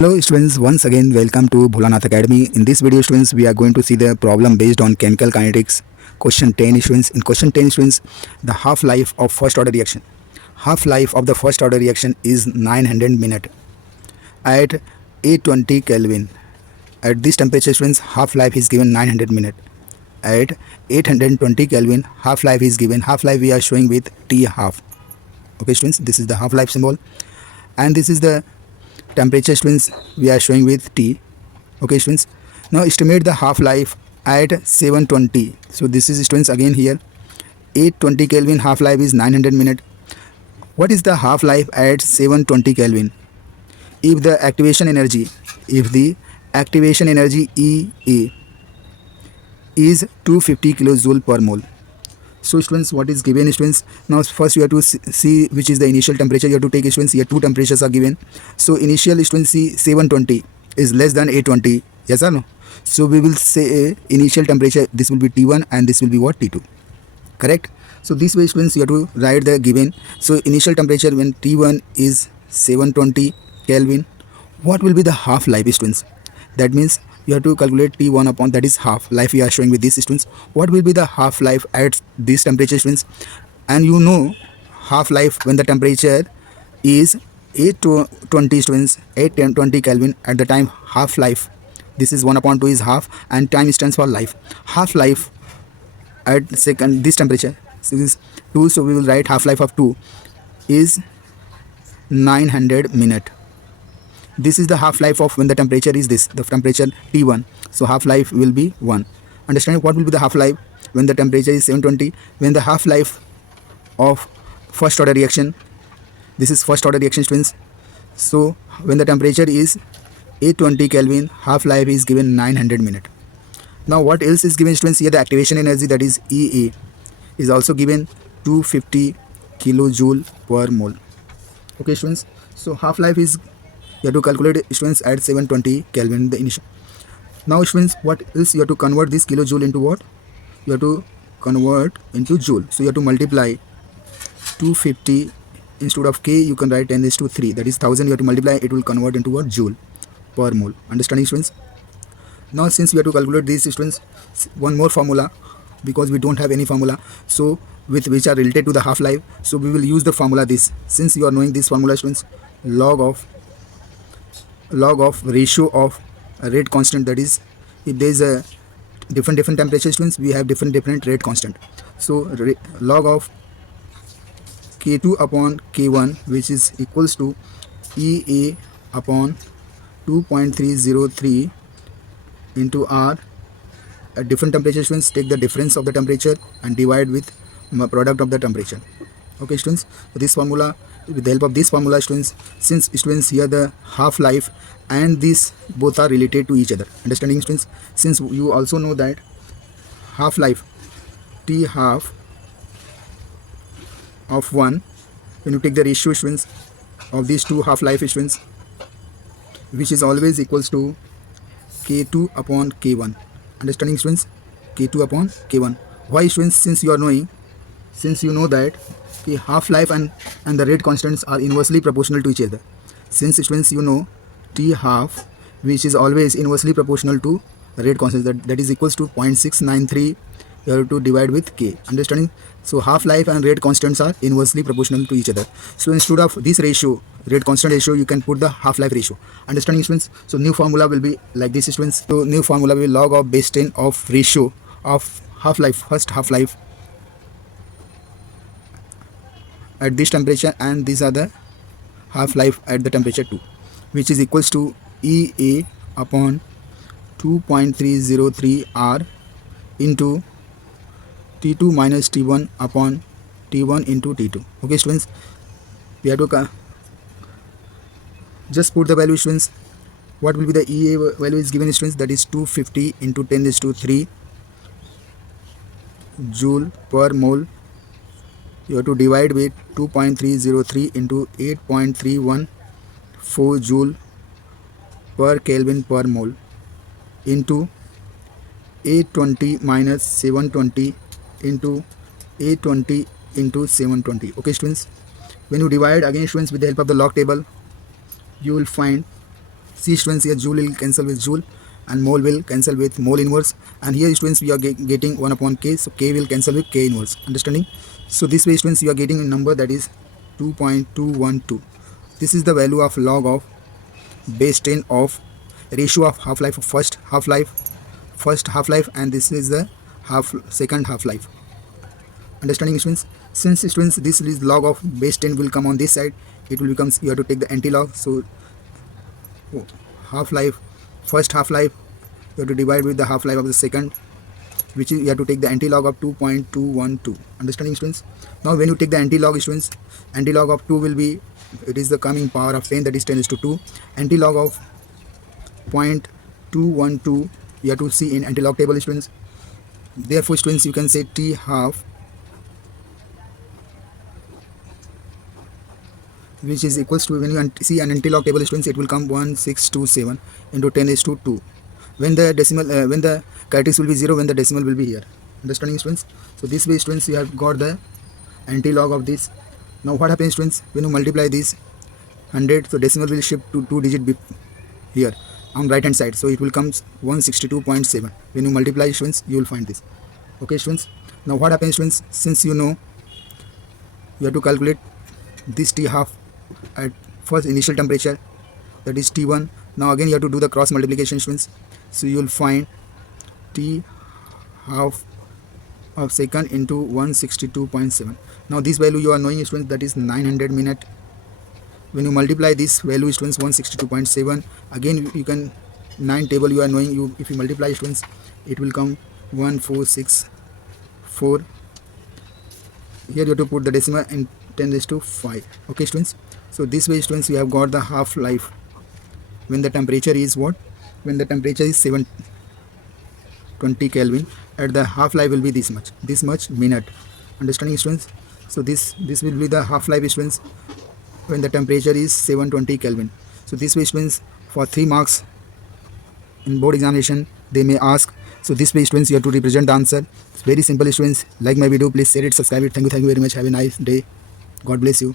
Hello students, once again welcome to Bholanathacademy. In this video students, we are going to see the problem based on chemical kinetics. Question 10 students. In question 10 students, the half-life of first order reaction. Half-life of the first order reaction is 900 minutes at 820 Kelvin. At this temperature students, half-life is given 900 minutes. At 820 Kelvin, half-life is given. Half-life we are showing with T half. Okay students, this is the half-life symbol. And this is the temperature students we are showing with T. Okay students, now estimate the half-life at 720. So this is students again here 820 Kelvin, half-life is 900 minutes. What is the half-life at 720 Kelvin? If the activation energy EA is 250 kilojoule per mole. So students, what is given students? Now first you have to see which is the initial temperature. You have to take students here, two temperatures are given. So initial students see 720 is less than 820, yes or no? So we will say initial temperature, this will be T1 and this will be what, T2, correct? So this way students you have to write the given. So initial temperature when T1 is 720 Kelvin, what will be the half-life students? That means you have to calculate T1 upon, that is half-life we are showing with these students. What will be the half-life at this temperature students? And you know half-life when the temperature is 820 students, 820 Kelvin, at the time half-life, this is 1/2 is half and time stands for life. Half-life at second this temperature, so this is 2, so we will write half-life of 2 is 900 minutes. This is the half-life of when the temperature is this, the temperature T1. So half-life will be 1. Understand what will be the half-life when the temperature is 720? When the half-life of first order reaction, this is first order reaction students. So when the temperature is 820 Kelvin, half-life is given 900 minutes. Now what else is given students? Here the activation energy, that is EA, is also given 250 kilojoule per mole. Okay students, so half-life is, you have to calculate students at 720 Kelvin, the initial. Now students, what else? You have to convert this kilojoule into what? You have to convert into joule. So you have to multiply 250, instead of K you can write 10⁻3, that is 1000. You have to multiply, it will convert into what? Joule per mole. Understanding students? Now since we have to calculate these students, one more formula, because we don't have any formula so with which are related to the half-life, so we will use the formula this. Since you are knowing this formula students, log of ratio of a rate constant, that is if there is a different temperature students, we have different rate constant. So log of K2 upon K1, which is equals to EA upon 2.303 into R. At different temperature students, take the difference of the temperature and divide with product of the temperature. Okay students, so this formula, with the help of this formula students, since students here the half-life and this both are related to each other. Understanding students? Since you also know that half-life T half of 1, when you take the ratio students of these two half-life students, which is always equals to K2 upon K1. Understanding students? K2 upon K1. Why students? Since you are knowing, since you know that the half-life and the rate constants are inversely proportional to each other. Since students you know T half, which is always inversely proportional to rate constant, that is equals to 0.693, you have to divide with K. Understanding? So half-life and rate constants are inversely proportional to each other. So instead of this ratio, rate constant ratio, you can put the half-life ratio. Understanding students? So new formula will be like this students. So new formula will be log of base 10 of ratio of half-life, first half-life at this temperature, and these are the half-life at the temperature 2, which is equals to EA upon 2.303 R into T2 minus T1 upon T1 into T2. Okay students, we have to just put the value students. What will be the EA value is given students? That is 250 into 10⁻3 joule per mole. You have to divide with 2.303 into 8.314 joule per Kelvin per mole into 820 minus 720 into 820 into 720. Okay students, when you divide again students with the help of the log table, you will find See students, here joule will cancel with joule and mole will cancel with mole inverse, and here students we are getting 1 upon k, so k will cancel with k inverse. Understanding? So this way students you are getting a number that is 2.212. This is the value of log of base 10 of ratio of half-life of first half-life, and this is the second half-life. Understanding students? Since students this is log of base 10 will come on this side, it will become, you have to take the anti-log. So half-life, first half-life, you have to divide with the half-life of the second, which is you have to take the anti-log of 2.212. Understanding students? Now when you take the anti-log students, anti-log of 2 will be, it is the coming power of 10, that is 10 is to 2. Anti-log of 0.212 you have to see in anti-log table students. Therefore students you can say t half, which is equals to, when you see an anti-log table students, it will come 1627 into 10 is to 2. When the decimal when the kinetics will be 0, when the decimal will be here. Understanding students? So this way students you have got the anti-log of this. Now what happens students, when you multiply this 100, so decimal will shift to 2 digit here on right hand side, so it will come 162.7. when you multiply students you will find this. Okay students? Now what happens students, since you know you have to calculate this t half at first initial temperature, that is T1. Now again you have to do the cross multiplication students, so you will find T half of second into 162.7. Now this value you are knowing students, that is 900 minute. When you multiply this value students 162.7, again you can 9 table you are knowing, you if you multiply students it will come 1464. Here you have to put the decimal in 10 raised to 5. Okay students? So this way students you have got the half-life when the temperature is what, when the temperature is 720 Kelvin, at the half-life will be this much minute. Understanding students? So this will be the half-life students when the temperature is 720 Kelvin. So this way students, for 3 marks in board examination they may ask. So this way students you have to represent the answer. It's very simple students. Like my video, please share it, subscribe it. Thank you very much. Have a nice day. God bless you.